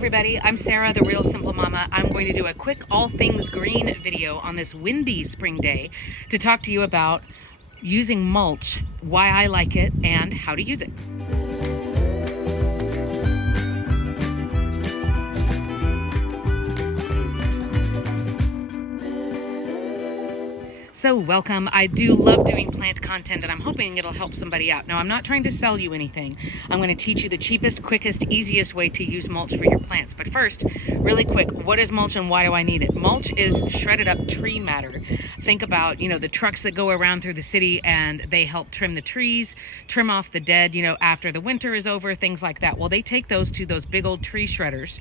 everybody, I'm Sarah, the Real Simple Mama. I'm going to do a quick all things green video on this windy spring day to talk to you about using mulch, why I like it, and how to use it. So welcome. I do love doing plant content and I'm hoping it'll help somebody out. Now, I'm not trying to sell you anything. I'm going to teach you the cheapest, quickest, easiest way to use mulch for your plants. But first, really quick, what is mulch and why do I need it? Mulch is shredded up tree matter. Think about, the trucks that go around through the city and they help trim the trees, trim off the dead, after the winter is over, things like that. Well, they take those to those big old tree shredders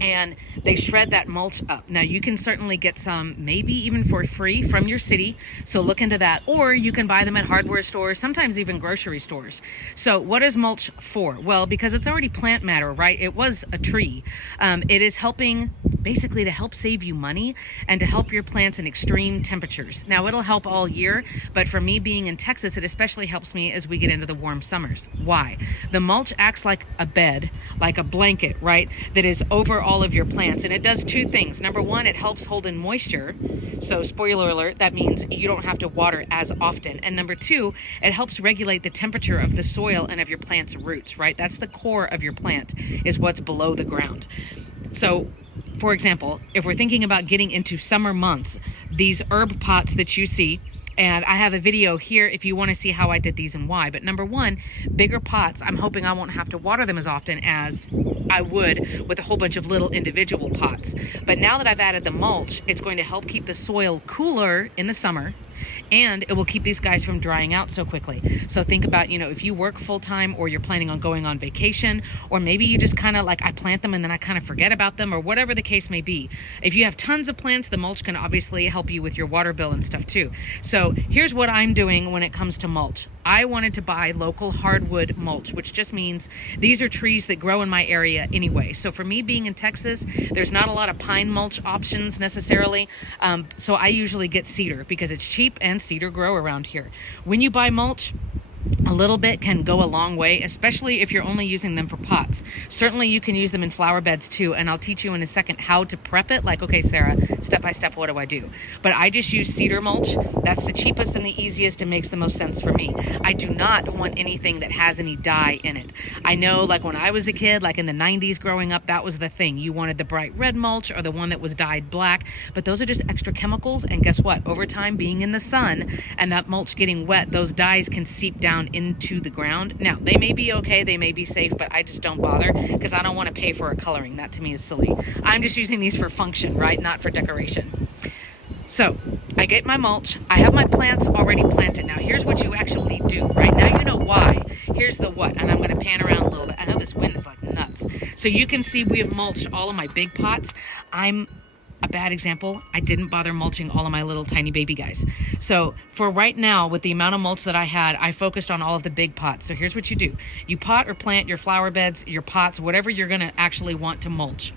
and they shred that mulch up. Now you can certainly get some, maybe even for free from your city. So look into that, or you can buy them at hardware stores, sometimes even grocery stores. So what is mulch for? Well, because it's already plant matter, right? It was a tree. It is helping basically to help save you money and to help your plants in extreme temperatures. Now it'll help all year, but for me being in Texas, it especially helps me as we get into the warm summers. Why? The mulch acts like a bed, like a blanket, right? That is over all of your plants. And it does two things. Number one, it helps hold in moisture. So spoiler alert, that means you don't have to water as often. And number two, it helps regulate the temperature of the soil and of your plant's roots, right? That's the core of your plant, is what's below the ground. So for example, if we're thinking about getting into summer months, these herb pots that you see, and I have a video here if you want to see how I did these and why. But number one, bigger pots, I'm hoping I won't have to water them as often as I would with a whole bunch of little individual pots. But now that I've added the mulch, it's going to help keep the soil cooler in the summer, and it will keep these guys from drying out so quickly. So think about, if you work full-time or you're planning on going on vacation, or maybe you just kind of I plant them and then I kind of forget about them, or whatever the case may be. If you have tons of plants, the mulch can obviously help you with your water bill and stuff too. So here's what I'm doing when it comes to mulch. I wanted to buy local hardwood mulch, which just means these are trees that grow in my area anyway. So for me being in Texas, there's not a lot of pine mulch options necessarily. So I usually get cedar because it's cheap and cedar grow around here. When you buy mulch, a little bit can go a long way, especially if you're only using them for pots. Certainly you can use them in flower beds too, and I'll teach you in a second how to prep it. Like, okay, Sarah, step by step, what do I do? But I just use cedar mulch. That's the cheapest and the easiest and makes the most sense for me. I do not want anything that has any dye in it. I know, when I was a kid, in the 90s growing up, that was the thing. You wanted the bright red mulch or the one that was dyed black, but those are just extra chemicals, and guess what? Over time, being in the sun and that mulch getting wet, those dyes can seep down into the ground. Now, they may be okay, they may be safe, but I just don't bother because I don't want to pay for a coloring. That to me is silly. I'm just using these for function, right? Not for decoration. So I get my mulch. I have my plants already planted. Now, here's what you actually do, right? Now you know why. Here's the what, and I'm going to pan around a little bit. I know this wind is like nuts. So you can see we have mulched all of my big pots. I'm a bad example. I didn't bother mulching all of my little tiny baby guys. So for right now, with the amount of mulch that I had, I focused on all of the big pots. So here's what you do. You pot or plant your flower beds, your pots, whatever you're going to actually want to mulch.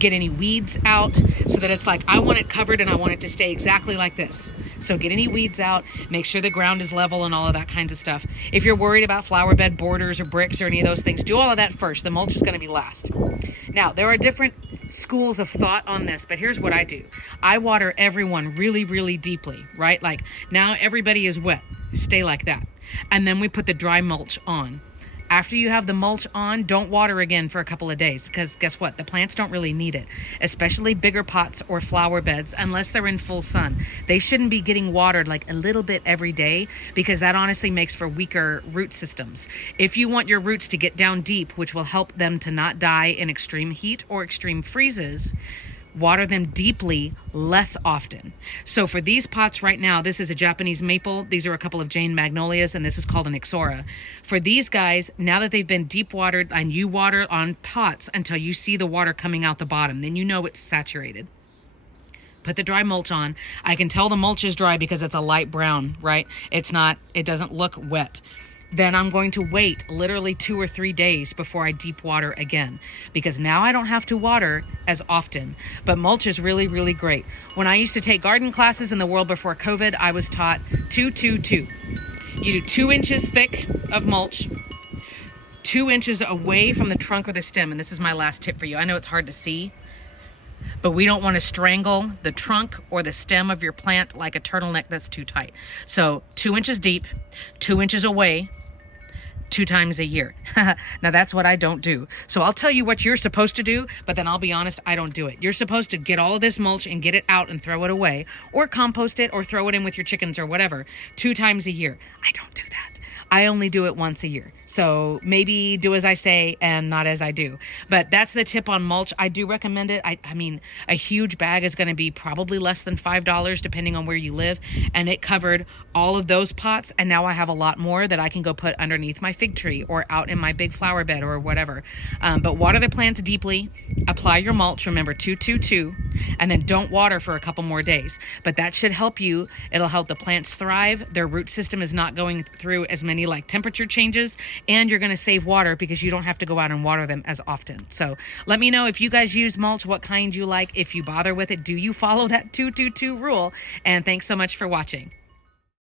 Get any weeds out so that it's I want it covered and I want it to stay exactly like this. So get any weeds out, make sure the ground is level and all of that kinds of stuff. If you're worried about flower bed borders or bricks or any of those things, do all of that first. The mulch is going to be last. Now, there are different schools of thought on this, but here's what I do. I water everyone really, really deeply, right? Now everybody is wet. Stay like that. And then we put the dry mulch on. After you have the mulch on, don't water again for a couple of days because guess what? The plants don't really need it, especially bigger pots or flower beds, unless they're in full sun. They shouldn't be getting watered a little bit every day because that honestly makes for weaker root systems. If you want your roots to get down deep, which will help them to not die in extreme heat or extreme freezes, water them deeply less often. So for these pots right now, this is a Japanese maple. These are a couple of Jane magnolias, and this is called an Ixora. For these guys, now that they've been deep watered, and you water on pots until you see the water coming out the bottom, then you know it's saturated. Put the dry mulch on. I can tell the mulch is dry because it's a light brown, right? It doesn't look wet. Then I'm going to wait literally 2 or 3 days before I deep water again, because now I don't have to water as often. But mulch is really, really great. When I used to take garden classes in the world before COVID, I was taught 2-2-2. You do 2 inches thick of mulch, 2 inches away from the trunk or the stem. And this is my last tip for you. I know it's hard to see, but we don't want to strangle the trunk or the stem of your plant like a turtleneck that's too tight. So 2 inches deep, 2 inches away, 2 times a year. Now that's what I don't do. So I'll tell you what you're supposed to do, but then I'll be honest, I don't do it. You're supposed to get all of this mulch and get it out and throw it away, or compost it, or throw it in with your chickens or whatever, 2 times a year. I don't do that. I only do it once a year. So maybe do as I say and not as I do. But that's the tip on mulch. I do recommend it. I mean, a huge bag is going to be probably less than $5 depending on where you live. And it covered all of those pots. And now I have a lot more that I can go put underneath my fig tree or out in my big flower bed or whatever. But water the plants deeply. Apply your mulch. Remember 2-2-2. And then don't water for a couple more days. But that should help you. It'll help the plants thrive. Their root system is not going through as many like temperature changes, and you're going to save water because you don't have to go out and water them as often. So let me know if you guys use mulch, what kind you like. If you bother with it, do you follow that 2-2-2 rule? And thanks so much for watching.